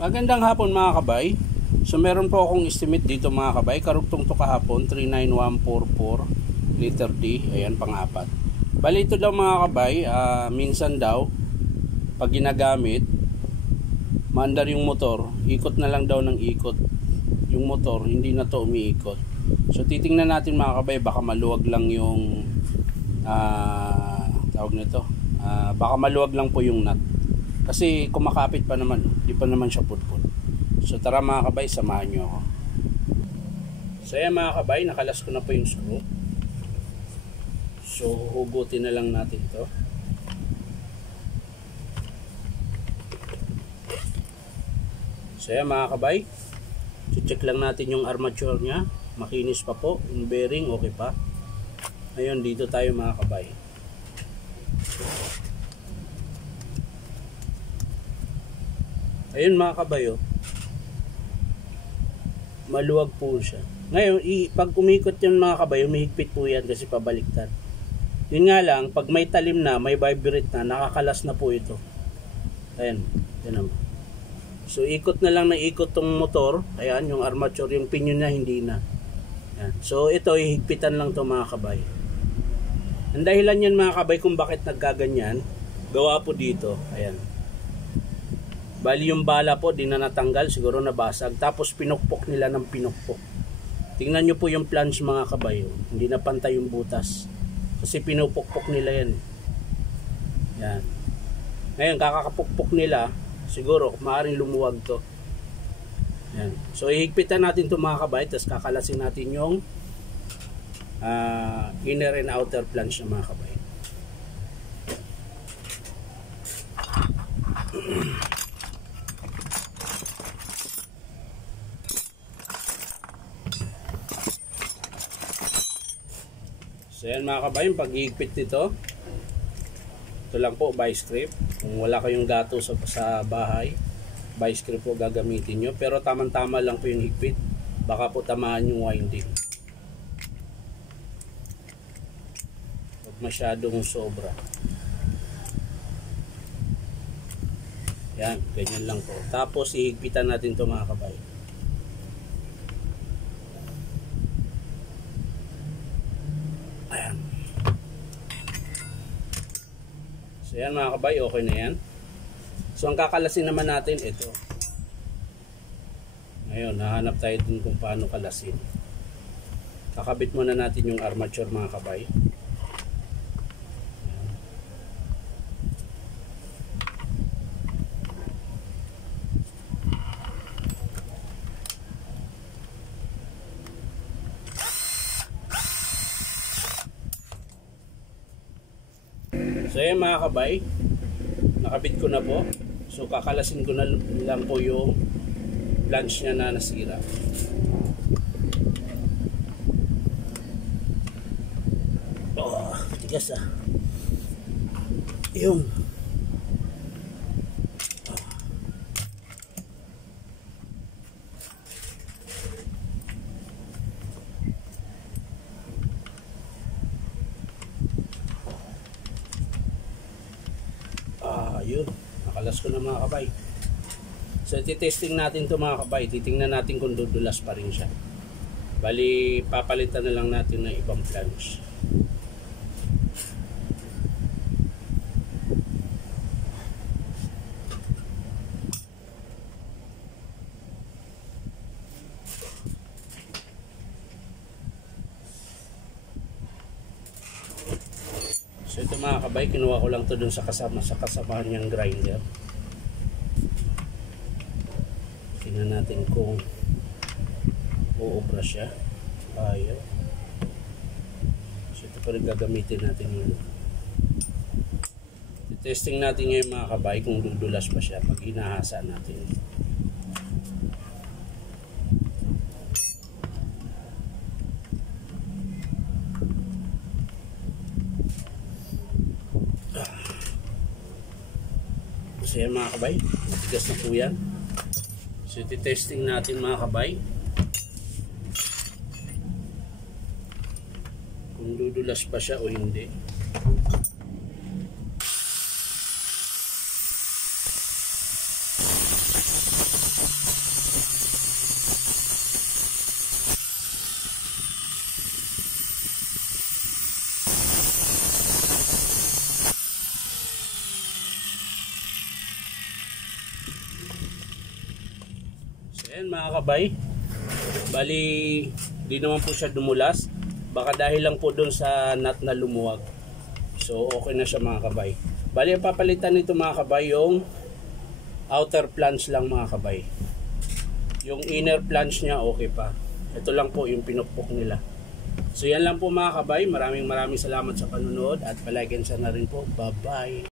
Magandang hapon mga kabay. So meron po akong estimate dito mga kabay. Karugtong to kahapon 39144 liter D. Ayan, pang-apat. Bali ito daw mga kabay, minsan daw pag ginagamit, maandar yung motor, ikot na lang daw ng ikot yung motor, hindi na to umiikot. So titingnan natin mga kabay, baka maluwag lang yung tawag nito, baka maluwag lang po yung nut. Kasi kumakapit pa naman, di pa naman siya pudpud. So tara mga kabay, samahan nyo ako. So ayan mga kabay, nakalas ko na po yung screw. So hugutin na lang natin to. So ayan mga kabay, check lang natin yung armature nya. Makinis pa po, yung bearing okay pa. Ayun, dito tayo mga kabay. Ayun mga kabayo, maluwag po siya. Ngayon, pag umikot yan mga kabayo, umihigpit po yan kasi pabaliktad. Yun nga lang, pag may talim na, may vibrate na, nakakalas na po ito. Ayan, yan naman. So ikot na lang na ikot tong motor. Ayan, yung armature, yung pinion na hindi na. Ayan. So ito, ihigpitan lang to mga kabayo. Ang dahilan yan mga kabay kung bakit nagkaganyan, gawa po dito. Ayan. Bali yung bala po, di na natanggal, siguro nabasag. Tapos pinukpok nila ng pinukpok. Tingnan nyo po yung flange mga kabayo. Hindi na pantay yung butas. Kasi pinupukpok nila yan. Yan. Ngayon, kakakapukpok nila, siguro, maaaring lumuwag to. Yan. So, ihigpitan natin to mga kabayo. Tapos kakalasin natin yung inner and outer flange ng mga kabayo. So yan mga kabayan, pag-iigpit nito, ito lang po, vice grip. Kung wala kayong gato sa bahay, vice grip po gagamitin nyo. Pero tamang-tama lang po yung higpit, baka po tamaan yung winding. Huwag masyadong sobra. Yan, ganyan lang po. Tapos ihigpitan natin ito mga kabayan. Ayan. So yan mga kabay, okay na yan. So ang kakalasin naman natin ito. Ngayon, nahanap tayo dun kung paano kalasin. Kakabit muna natin yung armature mga kabay. So yan mga kabay, nakabit ko na po. So kakalasin ko na lang po yung flange niya na nasira. Oh, tigas ah. Yung yun, nakalas ko na mga kabay. So titesting natin to mga kabay, titingnan natin kung dudulas pa rin siya. Bali papalitan na lang natin ng ibang flange. So ito mga kabay, kinuha ko lang to dun sa kasamahan niyang grinder. Tingnan natin kung uubra siya. Ayaw. So ito pa rin gagamitin natin yun. Testing natin ngayon mga kabay kung dudulas pa siya pag hinahasa natin. So yan mga kabay, matigas na po yan. So iti-testing natin mga kabay kung dudulas pa siya o hindi. Ayan mga kabay, bali di naman po siya dumulas, baka dahil lang po doon sa nut na lumuwag. So okay na siya mga kabay. Bali ang papalitan nito mga kabay yung outer flange lang mga kabay. Yung inner flange niya okay pa. Ito lang po yung pinukpok nila. So yan lang po mga kabay, maraming salamat sa panonood at palike and share na rin po. Bye bye.